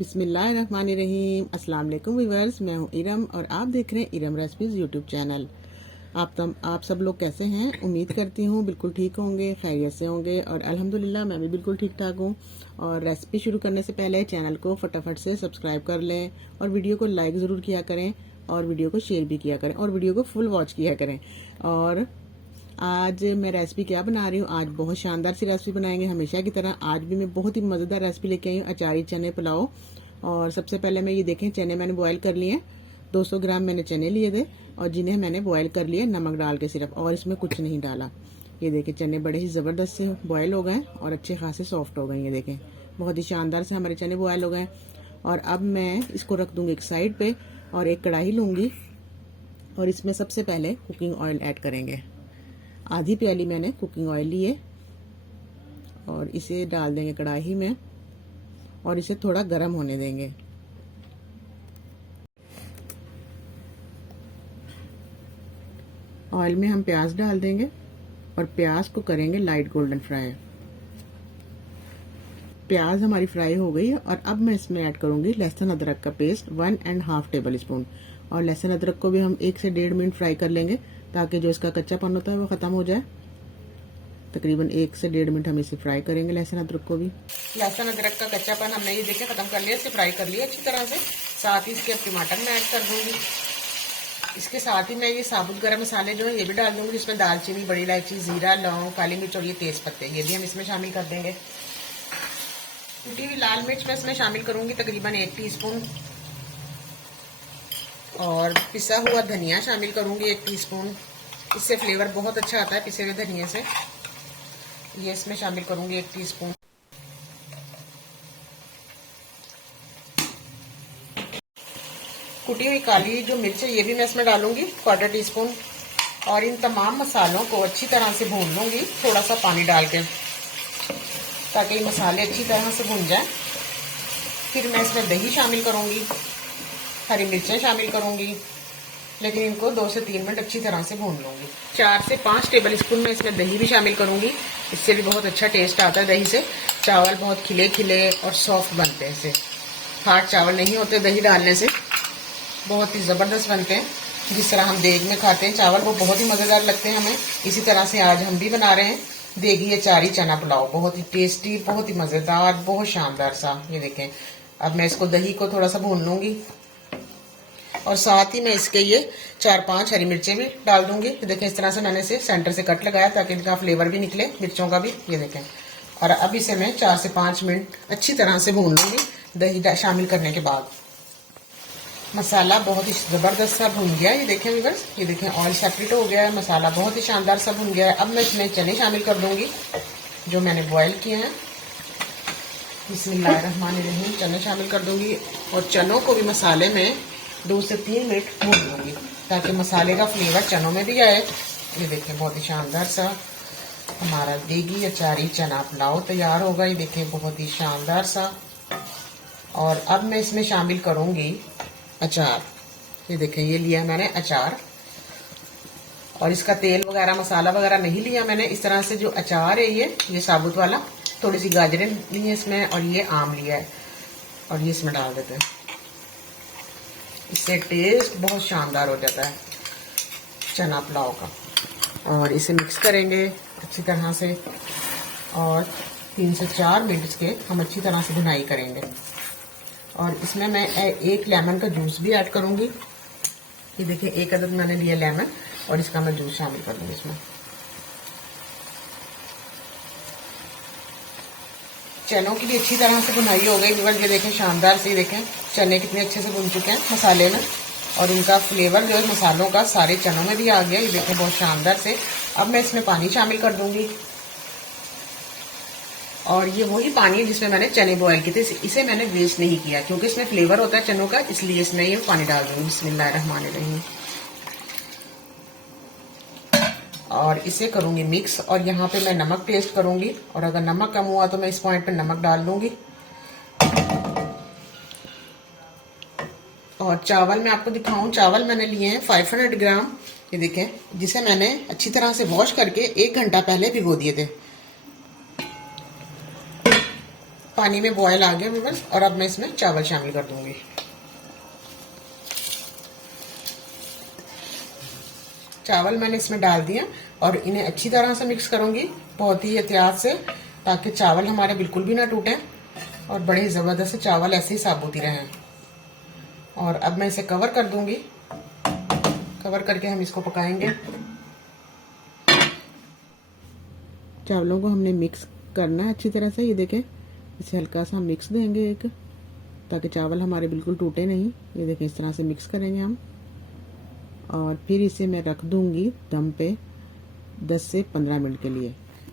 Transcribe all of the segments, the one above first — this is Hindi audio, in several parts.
बिस्मिल्लाहिर्रहमानिर्रहीम। अस्सलाम वालेकुम व्यूअर्स, मैं हूं इरम और आप देख रहे हैं इरम रेसिपीज़ यूट्यूब चैनल। आप सब लोग कैसे हैं? उम्मीद करती हूं बिल्कुल ठीक होंगे, खैरियत से होंगे और अल्हम्दुलिल्लाह मैं भी बिल्कुल ठीक ठाक हूं। और रेसिपी शुरू करने से पहले चैनल को फटाफट से सब्सक्राइब कर लें और वीडियो को लाइक ज़रूर किया करें और वीडियो को शेयर भी किया करें और वीडियो को फुल वॉच किया करें। और आज मैं रेसिपी क्या बना रही हूँ, आज बहुत शानदार सी रेसिपी बनाएंगे हमेशा की तरह। आज भी मैं बहुत ही मज़ेदार रेसिपी लेके आई हूँ, अचारी चने पुलाव। और सबसे पहले मैं ये देखें, चने मैंने बॉयल कर लिए, 200 ग्राम मैंने चने लिए थे और जिन्हें मैंने बॉयल कर लिए नमक डाल के सिर्फ, और इसमें कुछ नहीं डाला। ये देखें चने बड़े ही ज़बरदस्त से बॉयल हो गए और अच्छे खासे सॉफ्ट हो गए। ये देखें बहुत ही शानदार से हमारे चने बॉयल हो गए। और अब मैं इसको रख दूँगी एक साइड पे और एक कढ़ाई लूँगी और इसमें सबसे पहले कुकिंग ऑयल ऐड करेंगे। आधी प्याली मैंने कुकिंग ऑयल लिए और इसे डाल देंगे कढ़ाई में और इसे थोड़ा गर्म होने देंगे। ऑयल में हम प्याज डाल देंगे और प्याज को करेंगे लाइट गोल्डन फ्राई। प्याज हमारी फ्राई हो गई है और अब मैं इसमें ऐड करूंगी लहसुन अदरक का पेस्ट 1.5 टेबल स्पून। और लहसुन अदरक को भी हम 1 से 1.5 मिनट फ्राई कर लेंगे ताकि जो इसका कच्चापन होता है वो ख़त्म हो जाए। तकरीबन 1 से 1.5 मिनट हम इसे फ्राई करेंगे लहसुन अदरक को भी। लहसुन अदरक का कच्चापन हमने ये देखे ख़त्म कर लिया, इसे फ्राई कर लिया अच्छी तरह से। साथ ही इसके अब टमाटर मैं ऐड कर दूँगी। इसके साथ ही मैं ये साबुत गरम मसाले जो है ये भी डाल दूँगी, जिसमें दालचीनी, बड़ी इलायची, ज़ीरा, लौंग, काली मिर्च और ये तेज़ पत्ते, ये भी हम इसमें शामिल कर देंगे। कुटी हुई लाल मिर्च मैं इसमें शामिल करूँगी तकरीबन 1 टीस्पून। और पिसा हुआ धनिया शामिल करूँगी 1 टीस्पून। इससे फ्लेवर बहुत अच्छा आता है पिसे हुए धनिया से। ये इसमें शामिल करूँगी 1 टीस्पून। कुटी हुई काली जो मिर्च है ये भी मैं इसमें डालूंगी 1/4 टीस्पून। और इन तमाम मसालों को अच्छी तरह से भून लूँगी थोड़ा सा पानी डाल के, ताकि ये मसाले अच्छी तरह से भून जाए। फिर मैं इसमें दही शामिल करूँगी, हरी मिर्चें शामिल करूँगी, लेकिन इनको 2 से 3 मिनट अच्छी तरह से भून लूँगी। 4 से 5 टेबल स्पून में इसमें दही भी शामिल करूँगी, इससे भी बहुत अच्छा टेस्ट आता है दही से। चावल बहुत खिले खिले और सॉफ्ट बनते हैं इससे, हार्ड चावल नहीं होते दही डालने से, बहुत ही ज़बरदस्त बनते हैं। जिस तरह हम देग में खाते हैं चावल वो बहुत ही मज़ेदार लगते हैं हमें, इसी तरह से आज हम भी बना रहे हैं देगी अचारी चना पुलाव। बहुत ही टेस्टी, बहुत ही मज़ेदार, बहुत शानदार सा। ये देखें अब मैं इसको दही को थोड़ा सा भून लूँगी और साथ ही मैं इसके ये 4-5 हरी मिर्चें भी डाल दूंगी। देखें इस तरह से मैंने इसे सेंटर से कट लगाया ताकि इनका फ्लेवर भी निकले मिर्चों का भी। ये देखें, और अब इसे मैं 4 से 5 मिनट अच्छी तरह से भून लूँगी दही शामिल करने के बाद। मसाला बहुत ही ज़बरदस्त सा भून गया। ये देखें व्यूअर्स, ये देखें ऑयल सेपरेट हो गया है, मसाला बहुत ही शानदार सा भून गया है। अब मैं इसमें चने शामिल कर दूँगी जो मैंने बॉयल किए हैं। बिस्मिल्लाहिर्रहमानिर्रहीम, चने शामिल कर दूँगी और चनों को भी मसाले में 2 से 3 मिनट भून लूँगी ताकि मसाले का फ्लेवर चनों में भी आए। ये देखें बहुत ही शानदार सा हमारा देगी अचारी चना पुलाव तैयार होगा। ये देखें बहुत ही शानदार सा। और अब मैं इसमें शामिल करूँगी अचार। ये देखें ये लिया मैंने अचार, और इसका तेल वगैरह मसाला वगैरह नहीं लिया मैंने। इस तरह से जो अचार है ये साबुत वाला, थोड़ी सी गाजरें ली हैं इसमें और ये आम लिया है और ये इसमें डाल देते हैं। इससे टेस्ट बहुत शानदार हो जाता है चना पुलाव का। और इसे मिक्स करेंगे अच्छी तरह से और 3 से 4 मिनट के हम अच्छी तरह से भुनाई करेंगे। और इसमें मैं 1 लेमन का जूस भी ऐड करूंगी। ये देखिए 1 अदद मैंने लिया लेमन और इसका मैं जूस शामिल कर दूंगी इसमें। चनों की भी अच्छी तरह से भुनाई हो गई। ये देखें शानदार से, देखें चने कितने अच्छे से भुन चुके हैं मसाले में और उनका फ्लेवर जो है मसालों का सारे चनों में भी आ गया। ये देखें बहुत शानदार से। अब मैं इसमें पानी शामिल कर दूंगी और ये वही पानी है जिसमें मैंने चने बॉयल किए थे। इसे मैंने वेस्ट नहीं किया क्योंकि इसमें फ्लेवर होता है चनों का, इसलिए इसमें ये पानी डाल दूंगी। बिस्मिल्लाहिर्रहमानिर्रहीम। और इसे करूंगी मिक्स और यहाँ पे मैं नमक टेस्ट करूंगी और अगर नमक कम हुआ तो मैं इस पॉइंट पे नमक डाल दूंगी। और चावल मैं आपको दिखाऊं, चावल मैंने लिए हैं 500 ग्राम। ये देखें, जिसे मैंने अच्छी तरह से वॉश करके 1 घंटा पहले भिगो दिए थे। पानी में बॉयल आ गया व्यूअर्स, और अब मैं इसमें चावल शामिल कर दूंगी। चावल मैंने इसमें डाल दिया और इन्हें अच्छी तरह से मिक्स करूंगी, बहुत ही एहतियात से, ताकि चावल हमारे बिल्कुल भी ना टूटें और बड़े ज़बरदस्त चावल ऐसे ही साबुत ही रहें। और अब मैं इसे कवर कर दूंगी, कवर करके हम इसको पकाएंगे। चावलों को हमने मिक्स करना है अच्छी तरह से, ये देखें, इसे हल्का सा मिक्स देंगे एक, ताकि चावल हमारे बिल्कुल टूटे नहीं। ये देखें, इस तरह से मिक्स करेंगे हम, और फिर इसे मैं रख दूंगी दम पे 10 से 15 मिनट के लिए।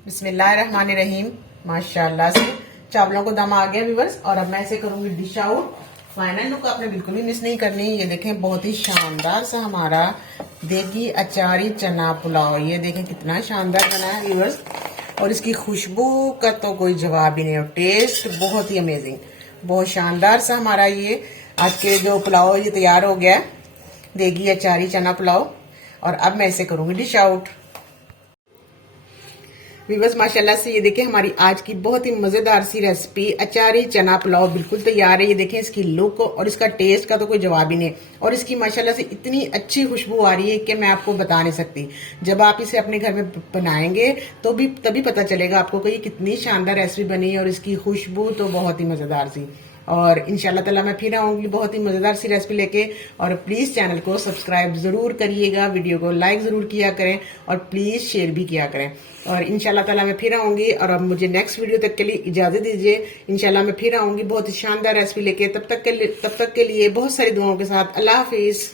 बिस्मिल्लाहिर्रहमानिर्रहीम। माशाल्लाह से चावलों को दम आ गया व्यूअर्स, और अब मैं इसे करूंगी डिश आउट। फाइनल लुक आपने बिल्कुल भी मिस नहीं करनी। ये देखें, बहुत ही शानदार सा हमारा देगी अचारी चना पुलाव, ये देखें कितना शानदार बना है व्यूअर्स, और इसकी खुशबू का तो कोई जवाब ही नहीं, और टेस्ट बहुत ही अमेजिंग, बहुत शानदार सा हमारा ये आज के जो पुलाव ये तैयार हो गया है, देगी अचारी चना पुलाव। और अब मैं इसे करूंगी डिश आउट। व्यूअर्स माशाल्लाह से ये देखें, हमारी आज की बहुत ही मजेदार सी रेसिपी अचारी चना पुलाव बिल्कुल तैयार है। ये देखें, इसकी लुक और इसका टेस्ट का तो कोई जवाब ही नहीं, और इसकी माशाल्लाह से इतनी अच्छी खुशबू आ रही है कि मैं आपको बता नहीं सकती। जब आप इसे अपने घर में बनाएंगे तो भी तभी पता चलेगा आपको कि ये कितनी शानदार रेसिपी बनी है, और इसकी खुशबू तो बहुत ही मजेदार सी। और इंशाल्लाह ताला मैं फिर आऊंगी बहुत ही मजेदार सी रेसिपी लेके। और प्लीज चैनल को सब्सक्राइब जरूर करिएगा, वीडियो को लाइक जरूर किया करें, और प्लीज शेयर भी किया करें। और इंशाल्लाह ताला मैं फिर आऊंगी, और अब मुझे नेक्स्ट वीडियो तक के लिए इजाजत दीजिए। इंशाल्लाह मैं फिर आऊंगी बहुत ही शानदार रेसिपी लेके। तब तक के लिए बहुत सारी दुआओं के साथ। अल्लाह हाफिज।